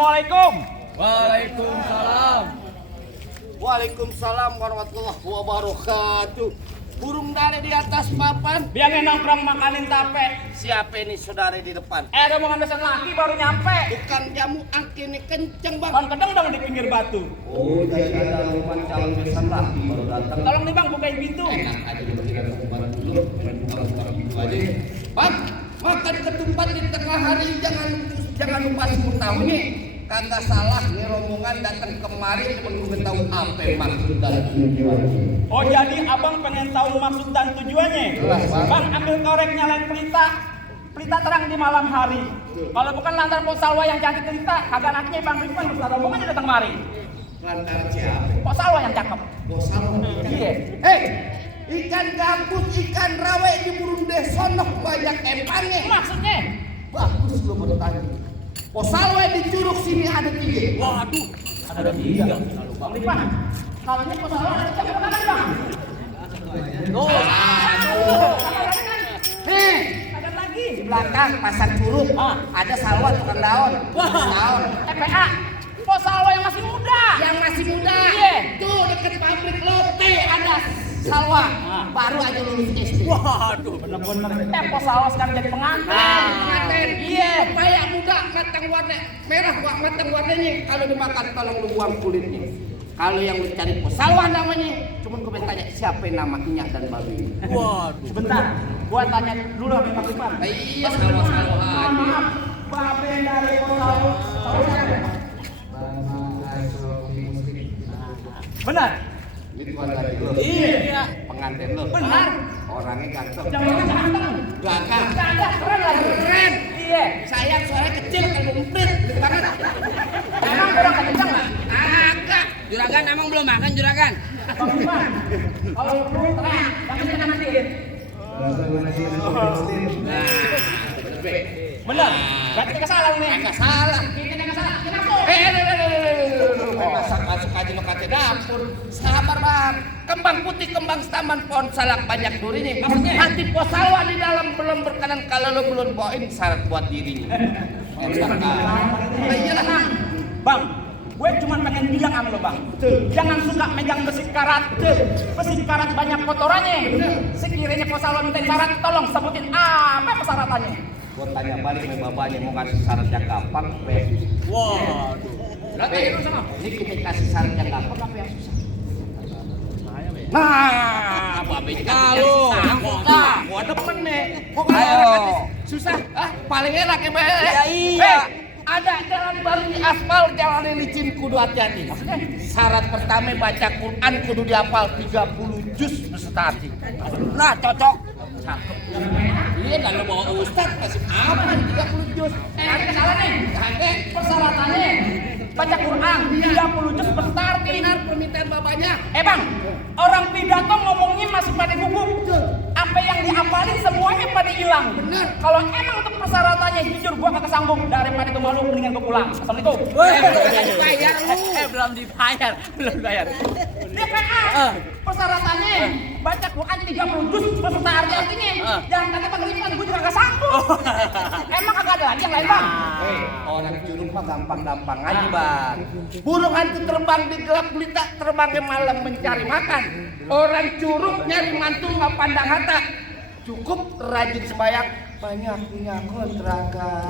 Assalamualaikum. Waalaikumsalam. Waalaikumsalam warahmatullahi wabarakatuh. Burung dari di atas papan. Biangnya nongkrong makanin tape. Siapa ini saudara di depan? Ada omongan besan laki baru nyampe. Bukan jamu angin ini kenceng bang. Kan kedeng dong di pinggir batu. Oh jadi ada rumah calon besan laki baru datang. Tolong nih bang bukain pintu. Enak aja diberikan ketupat dulu. Buka pintu aja. Bang, makan ketupat di tengah hari jangan lupa semua tahu nih. Kagak salah nih rombongan datang kemari cuma gue tahu apa maksud dan tujuan. Oh jadi abang pengen tahu maksud dan tujuannya? Jelas, Bang. Bang ambil korek nyalain pelita. Pelita terang di malam hari. Kalau bukan lantar Pok Salwa yang cantik pelita, kagak anaknya Bang Ridwan bersama rombongannya datang kemari. Lantar siapa? Pok Salwa yang cakep. Bosan. Iya. Ikan gabus, ikan rawe di burung desonok banyak empangnya. Maksudnya? Bagus lo bertanya. Posalwe di curug sini ada 3. Waduh, ada 3. Bang Ridwan, kalau ini Pok Salwa ada cakep mana Bang? Nih, Ada lagi. di belakang pasar curug ada salwa tukang daun. Daun. TPA. Pok Salwa yang masih muda. Yang masih muda. Iya. Tuh deket pabrik lote ada salwa. Baru aja lulus SD. Waduh, bener-bener. Pok Salwa sekarang jadi pengantin. Pengantin. Iya. Pepaya muda matang warna merah, matang warnanya. Kalau dimakan tolong lu buang kulitnya. Kalau yang lu cari posalwa namanya, cuman gue tanya siapa namanya dan babi. Waduh. Sebentar, gua tanya dulu sama Bang Ridwan. Iya, salwa-salwa aja. Maaf, babe dari Pok Salwa. Salwa siapa? Benar. Ini tuan tadi lu. Iya. Pengantin lu. Benar. Orangnya ganteng. Jangan ganteng. Gagah. Gagah, keren lagi. Keren. Iya. Sayang suaranya kecil kalau emprit. Banget. Emang orang kencang nggak? Agak. Juragan emang belum makan juragan? Bang Ridwan, kalau perlu terang, jangan kita nantiin. Benar. Berarti kita salah nih. Enggak salah. Kita nggak salah. Kenapa? Masuk aja lo kata dapur. Sabar bang. Kembang putih, kembang taman, pohon salak banyak durinya. Maksudnya? Hati posalwa di dalam belum berkenan kalau lo belum bawain syarat buat dirinya. Iyalah. Bang, gue cuma pengen bilang sama lo bang, jangan suka megang besi karat. Besi karat banyak kotorannya. Sekiranya Pok Salwa minta syarat, tolong sebutin apa persyaratannya. Gue tanya balik sama bapaknya mau kasih syarat yang gampang, Waduh. Tanya dulu sama. Ini kita kasih syarat yang gampang apa yang susah? Nah, babe kalau gua demen nih. Gua kasih susah. Paling enak ya, Be. Ya iya. Ada jalan baru di aspal, jalan licin kudu hati-hati. Maksudnya syarat pertama baca Quran kudu dihafal 30 juz beserta arti. Nah, cocok. Cakep. Iya, kalau bawa ustaz kasih apa 30 juz? Ada salah nih. Kakek Persyaratannya baca Quran 30 juz beserta arti. benar permintaan bapaknya. Bang, orang pidato ngomongnya masih pada gugup. Apa yang diapalin semuanya pada hilang. Benar. Kalau emang untuk persyaratannya jujur gua kagak sanggup, daripada itu malu mendingan gua pulang. Assalamualaikum. Dibayar lu. Belum dibayar, belum bayar. DPA. Persyaratannya baca Quran 30 juz beserta arti-artinya. Jangan kata Bang Ridwan, gua juga kagak sanggup. Emang kagak ada lagi yang lain, Bang? Orang curug mah gampang-gampang aja bang. Burung hantu terbang di gelap gulita, terbangnya malam mencari makan. Orang curug nyari mantu nggak pandang hata. Cukup rajin sembahyang, banyak punya kontrakan.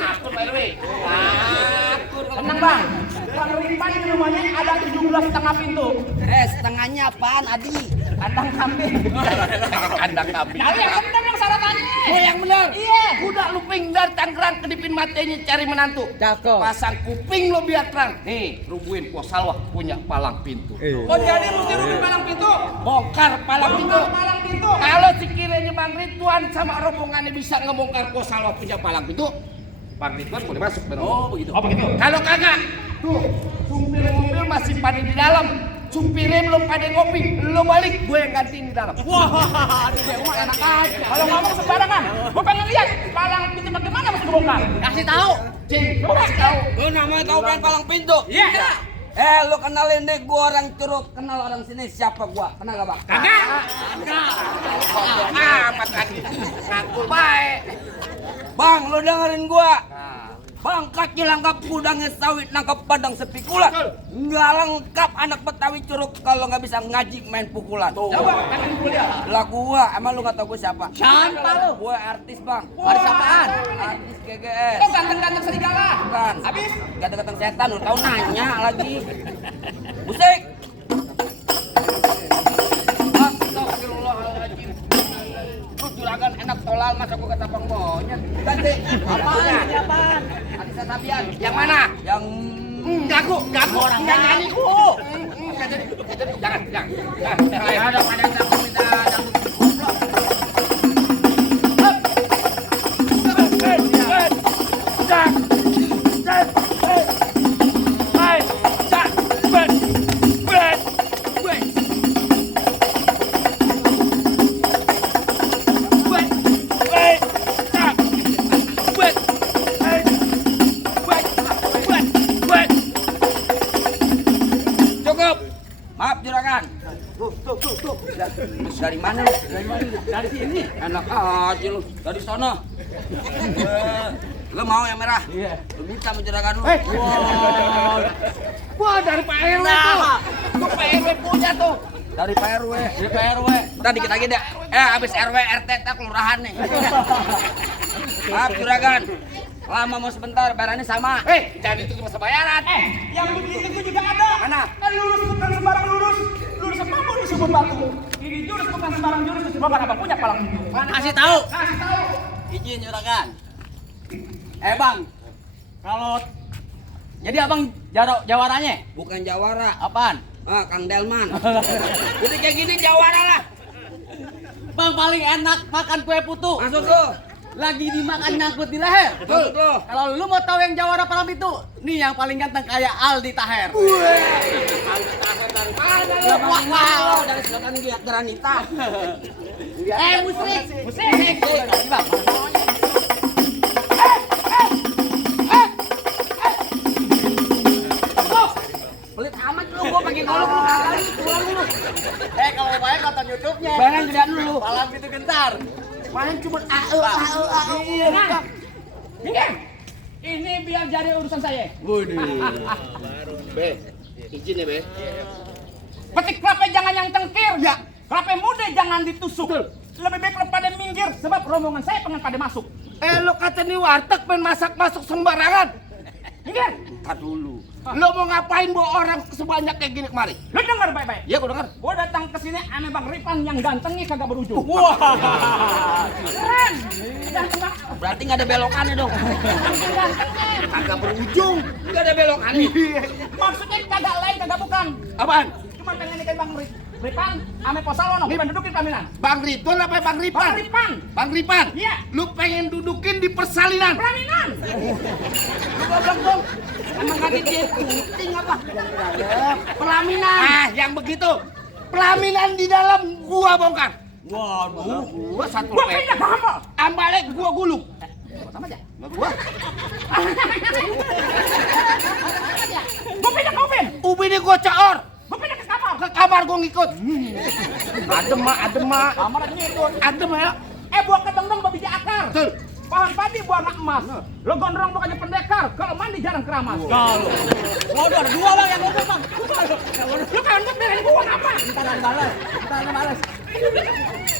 Akur by the way. Akur. Tenang Bang, Bang Ridwan di rumahnya ada 17,5 pintu. Setengahnya apaan Adi? Kandang kambing. Kandang kambing. Nah, yang benar yang syaratannya. Oh yang benar. Iya. Udah luping dari Tangerang kedipin matanya cari menantu. Cakep. Pasang kuping lo biar terang. Nih, rubuhin Posalwa punya palang pintu. Oh jadi mesti rugi palang pintu. Bongkar palang pintu. Bongkar palang pintu. Kalau sekiranya Bang Ridwan sama rombongannya bisa ngebongkar Posalwa punya palang pintu, Bang Ridwan boleh masuk. Oh begitu. Oh begitu. Kalau kagak, tuh supir mobil masih pada di dalam. Supirnya belum pada ngopi, lo balik, gue yang gantiin di dalam. Wah, aduh gue mah enak aja. Kalau ngomong sembarangan, gue pengen lihat palang pintu bagaimana mesti dibongkar. Kasih tahu. Cing, gue kasih tahu. Lu namanya tahu kan palang pintu? Iya. Lu kenalin deh, gua orang curug, kenal orang sini siapa gua? Kenal gak bang? Kagak. Amat lagi, ngaku baik. Bang, lu dengerin gua. Pangkat lengkap, kudangnya sawit, nangkap padang sepikulan. Nggak lengkap anak Betawi curug kalau nggak bisa ngaji main pukulan. Coba pengen kuliah. Lah gua, emang lu nggak tahu gua siapa? Siapa lu? Gua artis bang. Artis apaan? Artis GGS. Oh ganteng-ganteng serigala. Bukan. Habis? Ganteng-ganteng setan, lu tahu nanya lagi. Musik. Astagfirullahaladzim. Lu juragan enak tolal, masa gua kata bang monyet. Ganti. Apaan? Apaan? Artis Sabian. Yang mana? Yang Gaku, Orang nggak nyanyi. nyanyi ku. Jangan. ada pada yang minta cukup. Maaf juragan. Tuh. Dari mana lu? Dari sini. Enak aja lu. Dari sono. Lu mau yang merah? Iya. Lu minta sama juragan lu. Wah, dari Pak RW tuh. Tuh Pak RW punya tuh. Dari Pak RW. Dari Pak RW. Ntar dikit lagi deh. Habis RW RT tak kelurahan nih. Maaf juragan. Lama mau sebentar, bayarannya sama. Jangan itu masa bayaran. Yang begini gua juga ada. Mana? Kan lurus bukan sembarang lurus. Lurus apa pun disebut batu. Ini jurus bukan sembarang jurus disebut batu. Abang punya palang itu. Kasih tahu. Kasih tahu. Izin juragan. Bang, Kalau jadi abang jawaranya bukan jawara. apaan? Kang Delman. Jadi kayak gini jawara lah. Bang paling enak makan kue putu. Masuk lu. Lagi dimakan nyangkut di leher. Masuk lu. Kalau lu mau tahu yang jawara palam itu, nih yang paling ganteng kayak Aldi Taher. Wah, dari silakan lihat Granita. Musik. Tadi, Bang. Pelit amat lu, gua pengen golok lu kagak pulang lu. Kalau mau bayar nonton YouTube-nya. Bayang gedean dulu. Palam itu gentar. Paling cuma Nah, minggir. Ini biar jadi urusan saya. Be, izin ya, Be. Petik kelapa jangan yang cengkir. Ya. Kelapa muda jangan ditusuk. Lebih baik lo pada minggir sebab rombongan saya pengen pada masuk. Lo kata nih warteg main masak-masuk sembarangan. Minggir. Entar dulu. Lo mau ngapain bawa orang sebanyak kayak gini kemari? Lo denger baik-baik. Ya, gua denger. Gua datang ke sini ame Bang Ripan yang gantengnya kagak berujung. Wah. Keren. Ganteng Bang. Berarti nggak ada belokannya dong. Gantengnya. Kagak berujung. Nggak ada belokannya. Maksudnya kagak lain kagak bukan. Apaan? Cuma pengen nikahin Bang Ripan ame Posalono bukan dudukin pelaminan. Bang Ridwan apa Bang Ripan? Bang Ripan. Bang Ripan? Iya. Lu pengen dudukin di persalinan? Pelaminan. Lu goblok dong. Emang kaki dia puting apa? Pelaminan. Yang begitu. Pelaminan di dalam gua bongkar. Waduh. Gua satu Gua pe. pindah ke Hambal. Ambalek gua gulung. Sama aja. Gua. Gua pindah ke Upin. Ubi ini gua caor. Gua pindah ke kamar. Ke kamar gua ngikut. Adem mak. Kamar aja ngikut. Adem ya. Buah kedong-dong babi akar. Betul. Pohon padi buah anak emas. Lo gondrong bukannya pendekar. Kalau mandi jarang keramas. Kalau. Waduh, ada dua bang yang ngomong bang. Lu kan untuk belain gua ngapa? Kita akan balas.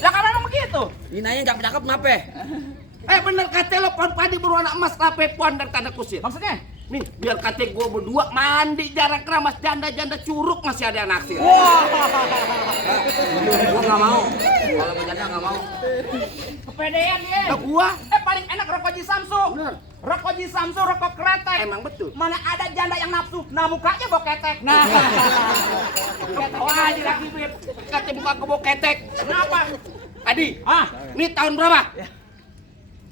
Lah kalau emang begitu. Ini nanya cakep-cakep kenapa? Bener kata lo pohon padi berwarna emas lape puan dan tanda kusir. Maksudnya? Nih, biar kata gua berdua mandi jarang keramas, janda-janda curug masih ada yang naksir. Gua nggak mau. Kalau bercanda nggak mau. Kepedean dia. Lah gua Paling enak rokok Ji Samsu. Bener. Rokok Ji Samsu, rokok kretek. emang betul. Mana ada janda yang nafsu, nah mukanya bau ketek. Nah. Wah, aja lagi Beb. Kata buka kebo ketek. Kenapa? Adi, Ah, ini tahun berapa?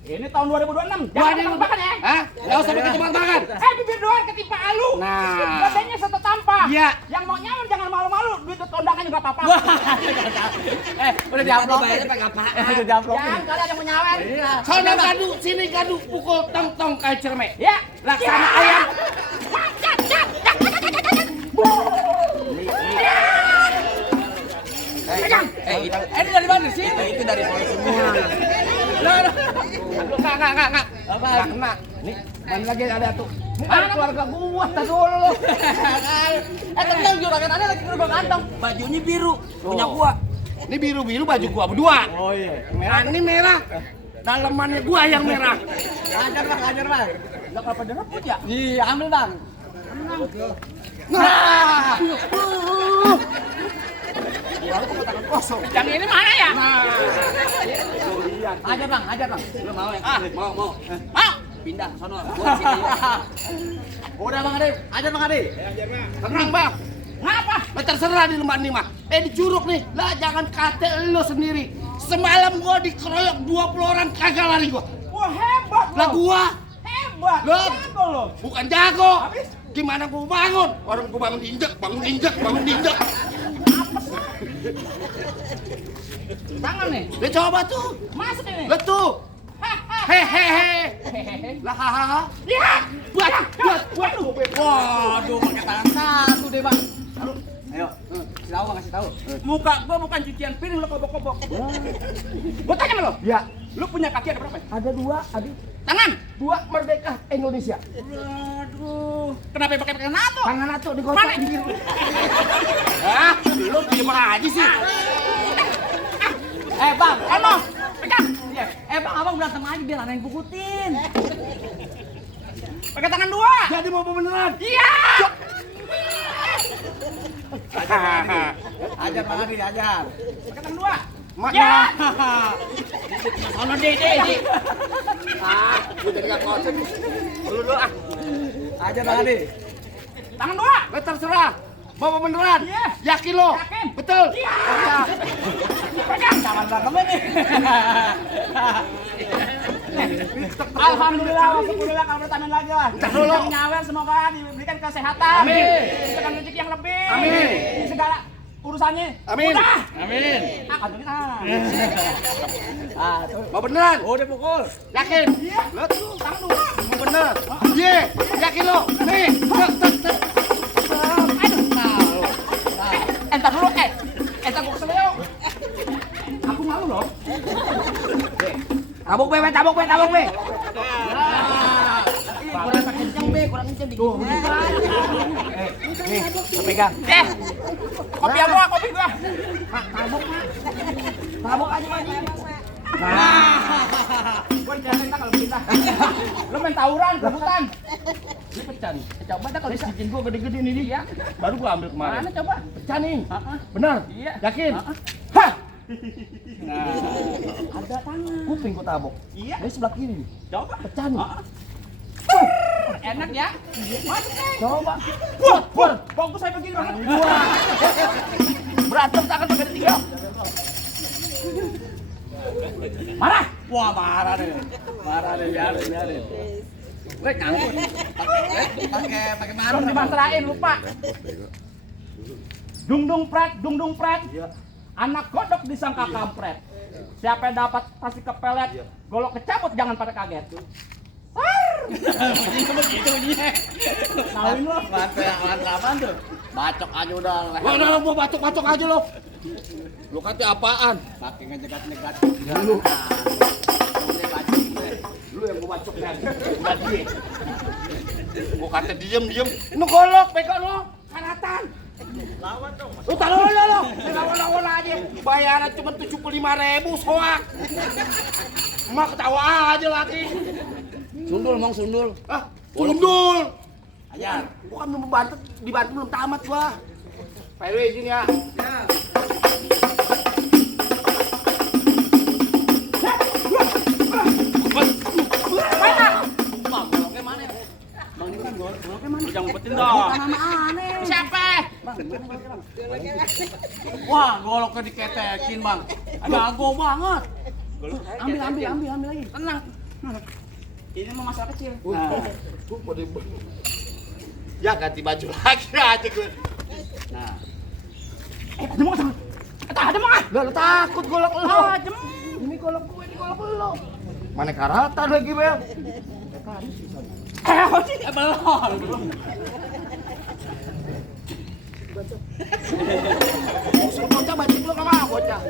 ini tahun 2026. Gua Jangan di tebak-tebakan ya. Hah? Enggak usah bikin tebak-tebakan. Bibir doang ketimpa alu. Nah. Badannya satu tampah. Iya. Yang mau nyawer jangan malu-malu, duit tondangan juga apa-apa. Udah Tadi diamplopin. bayarnya pakai apaan? Udah diamplopin. Jangan kali ada yang mau nyawer. Sono gadu, sini gadu, pukul tong-tong kayak cermek. Ya, Laksana ayam. Itu Ini dari mana sih? itu dari polisi semua. Lu Enggak. Apa? Enggak kena. Nih, mana lagi ada tuh. Ini ada keluarga gua, tak dulu. Tenang juragan ada lagi gerobak kantong. Bajunya biru, punya gua. Ini biru-biru baju gua berdua. Oh iya. Merah ini merah. Dalemannya gua yang merah. Ajar bang. Lah apa ada rebut ya? Iya, ambil bang. Nah. Yang ini mana ya? Ajar bang. Lu mau ya? Mau. Mau. Pindah sono. Gua di sini. Udah bang Ade, ajar bang Ade. Tenang, Bang. Ngapa? Terserah di lemah nih mah. Di curug nih. Lah jangan kate lu sendiri. Semalam gua dikeroyok 20 orang kagak lari gua. Wah hebat lo. Lah gua Hebat. Loh. Jago lo. bukan jago. Habis? Gimana gua bangun? Orang gua bangun diinjek. Tangan nih. Dia coba tuh. Masuk ini. Lah tuh. Hehehe. Hehehe. Lah hahaha. Ya. Buat. Waduh. Waduh, pakai tangan satu deh bang. Ayo, kasih tahu. Muka gua bukan cucian piring lo kobok-kobok. Gua tanya sama lo. Ya, Lu punya kaki ada berapa? ada 2 adik. Tangan. 2 merdeka Indonesia. Waduh. Kenapa pakai NATO? Tangan atuh digosok Mana? di biru. Hah? Lu diem aja sih. Bang, Ono. Pegang. Iya. bang abang berantem aja biar ada yang pukutin. Pakai tangan dua. Jadi mau beneran. Iya. Ajar bang Ade, ajar. Pakai tangan dua. Mak, Ya. Sono di. Gua jadi gak konsen. Dulu ah. Ajar bang Ade. Tangan dua. Lah terserah. Mau beneran? Iya. Yakin lo? Yakin. Betul. Iya. Ya. Pegang. Jangan berantem ini. Alhamdulillah, syukurlah kalau bertahan lagi lah. Ntar dulu. Yang nyawer semoga diberikan kesehatan. Amin. Diberikan rezeki yang lebih. Amin. Di segala urusannya. Amin. Mudah. Amin. Alhamdulillah. Mau beneran? Udah pukul. Yakin? Iya. Lo tuh. Tangan dua. Mau bener? Iya. Yakin lo? Nih. Tek. Entar dulu, entar gua kesel yuk. Aku malu loh. Tabuk be. Ih, kurang kenceng dikit. Nih, lo pegang. Kopi gua. Tabuk aja. Gua dikasih kalau kita. Lu main tawuran, rebutan. Ini pecah nih. Coba dah kalau cincin gua gede-gede nih dia. Baru gua ambil kemarin. Mana coba? Pecah nih. Benar? Iya. Yakin? Hah! Ada tangan. Kuping gua tabuk. Iya. Dari sebelah kiri nih. Coba. Pecah nih. Enak ya? Masuk nih. Coba. Wah, bagus saya begini banget. Berantem tangan pakai tiga. Marah. Wah, marah deh, biarin. Weh, ngangkut. Pakai marah. Belum dimasrahin, lupa. Dung pret. Anak kodok disangka kampret. Siapa yang dapat pasti kepelet. Golok kecabut, jangan pada kaget. Begitu dia. Tahuin lo. Mantra apaan tuh? Bacok aja udah. Wah, udah mau batuk aja lo. Lu kata apaan? Pakai ngejegat. Lu yang gua bacok lagi. Enggak dia. Gua kata diem. Lu golok, pegang lo. Karatan. Lawan dong. Lu taruh lo. Lawan aja. Bayaran cuma 75.000 soak. Emak ketawa aja lagi. Sundul. Ah, sundul. Ajar. Gua kan belum dibantu belum tamat gua. PW izin ya. Jangan ngumpetin dong. Siapa? Wah, goloknya diketekin, Bang. Jago banget. Ambil lagi. Tenang. Ini mah masalah kecil. Ya ganti baju lagi aja gue. Nah, Ada mau sama. Ada mau. Lu takut golok lu. Ajem. Ini golok gue, ini golok lu. Mana karatan lagi, Bel? belum. Suruh bocah bacik lu sama bocah.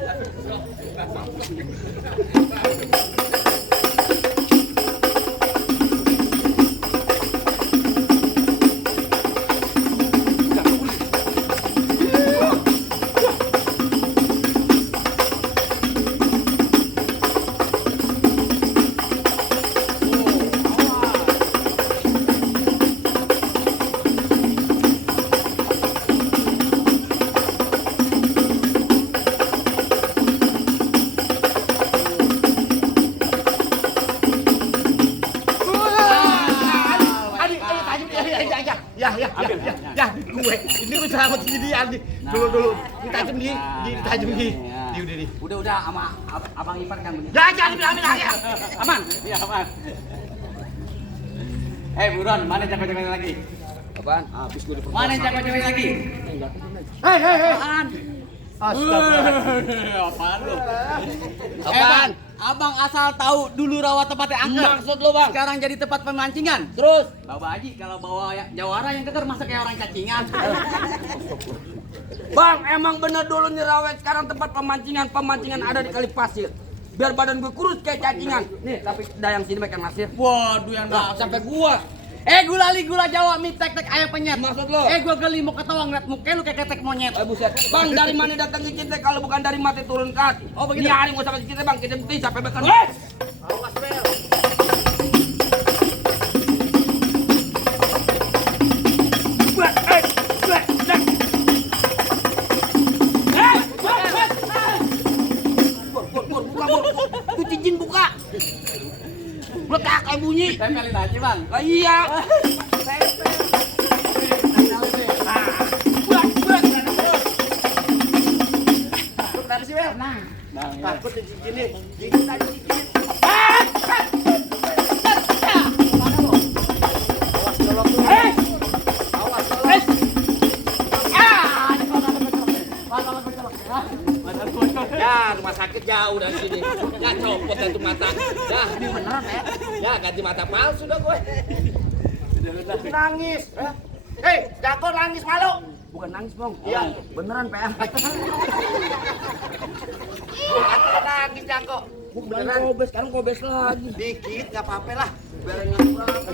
selamat jadi Andi. Dulu ditajam di ditajam di. Udah sama Abang Ipan kan begitu. Jangan diambil ya. Aman? Iya, aman. Buron, mana jago-jagonya lagi? Apaan? Habis gue diperkosa. Mana jago-jagonya lagi? Hei. Apaan? Astagfirullah. Apaan lu? Apaan? Abang asal tahu dulu rawa tempatnya angker. Maksud lu, Bang? Sekarang jadi tempat pemancingan. Terus? Bawa Haji kalau bawa jawara yang keker masa kayak orang cacingan. Bang, emang bener dulu nih Rawet sekarang tempat pemancingan ada di kali pasir. Biar badan gue kurus kayak cacingan. Nih, tapi dayang sini makan pasir. Waduh yang Nah, sampai gua. gula Jawa mie tek ayam penyet. Maksud lo? Gua geli mau ketawa ngeliat muka lu kayak ketek monyet. Buset. Bang, dari mana datang ke kita kalau bukan dari mati turun ke hati? Oh, begitu? Ini hari mau sampai kita, Bang. Kita bukti sampai bakar. Awas Bel. Buka. Itu cincin buka. Letak kayak bunyi. Tempelin aja, Bang. Lah iya. Lu kenapa sih Bel? Nah, Takut cincin nih. Gigit aja cincin. Awas colok tuh. Awas colok. Ya, rumah sakit jauh dari sini. Ya, copot itu mata. Ya, ini beneran ya. Ya, ganti mata palsu dah gue. Nangis. Hei, jago nangis malu. Bukan nangis, Bang. Iya. Beneran, PM. Bukan nangis jago. Beneran kobes, sekarang kobes lagi. Dikit, gak apa-apa lah. Biar enggak kurang.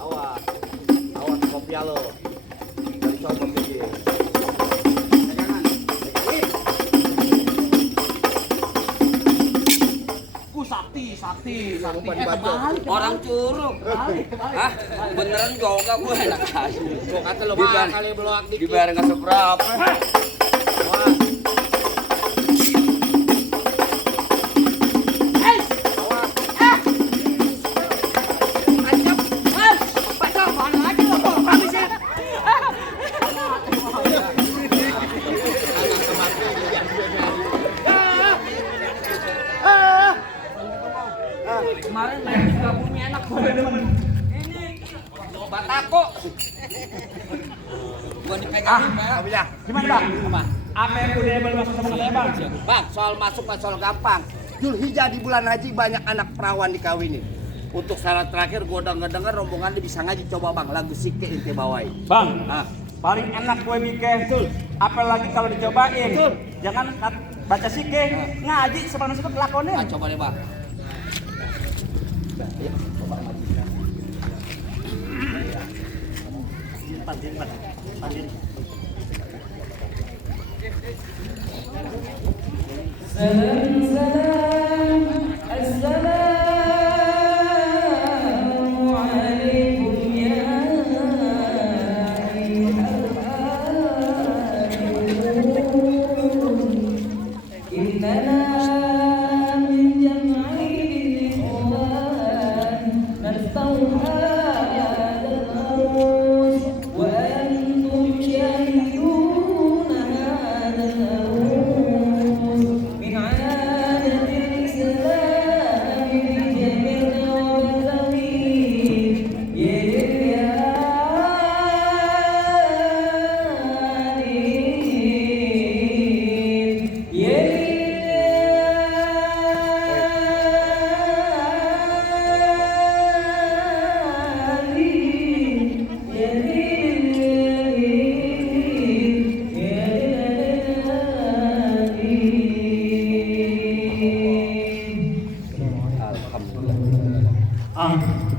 Awas kopi lo. Dari coba pikir. sakti. Orang curug. Hah? Beneran juga gue enak aja. Gua kata lo mah kali beloak dikit. Dibayar nggak seberapa. Kemarin main di Sukabumi enak gue demen. Ini batako. Gua dipegangin, Pak. Ya. Gimana Bang? Apa yang udah masuk sama saya Bang? Bang, soal masuk kan soal gampang. Zulhijjah di bulan haji banyak anak perawan dikawinin. Untuk syarat terakhir gua denger rombongan dia bisa ngaji, coba Bang lagu Sike ente bawain. Bang, Ah, paling enak kue bikin tuh. Apalagi kalau dicobain. Betul. Jangan baca sikeh, ngaji sebelum masuk lakonin. ah, coba deh Bang.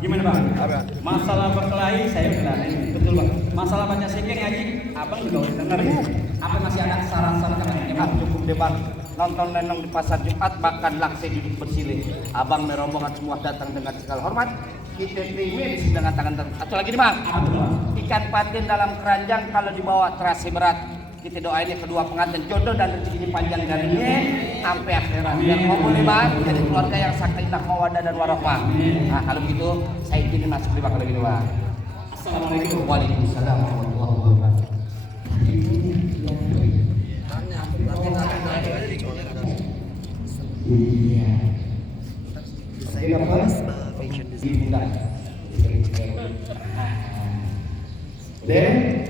Gimana Bang? Masalah berkelahi saya berani. Betul Bang. Masalah baca sikeh ngaji, Abang juga udah denger. Apa masih ada saran-saran katanya Bang? Cukup deh Bang. Nonton lenong di pasar Jumat makan lakse duduk bersilih. Abang merombongan semua datang dengan segala hormat. Kita terima dengan tangan terus. Satu lagi nih Bang. Ikan patin dalam keranjang kalau dibawa terasa berat. kita doain ya kedua pengantin jodoh dan rezekinya panjang darinya sampai akhirat. Biar ngobrol bang, jadi keluarga yang sakinah mawaddah dan warahmah. Nah kalau gitu saya izinin masuk di bakal gini bang. Assalamualaikum waalaikumsalam warahmatullahi wabarakatuh. Iya. Saya apa? Fashion design. Then